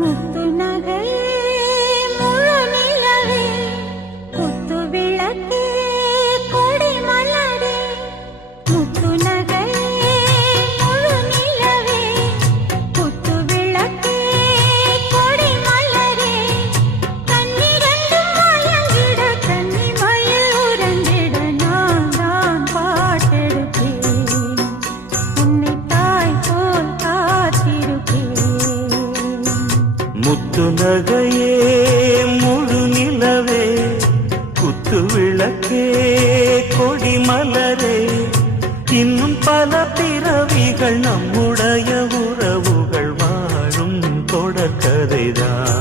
முத்து நகையே முழு நிலவே குத்து விளக்கே கொடி மலரே முத்து நகையே முழு நிலவே குத்து விளக்கே கொடி மலரே கண்ணிரண்டும் மயங்கிட கன்னி மயில் உறங்கிட நான் தான் பாட்டெடுப்பேன் உன்னை தாய் போல் காத்திருப்பேன் முத்து நகையே முழு நிலவே குத்து விளக்கே கொடி மலரே இன்னும் பல பிறவிகள் நம்முடைய உறவுகள் வாழும் தொடர்கதைதான்.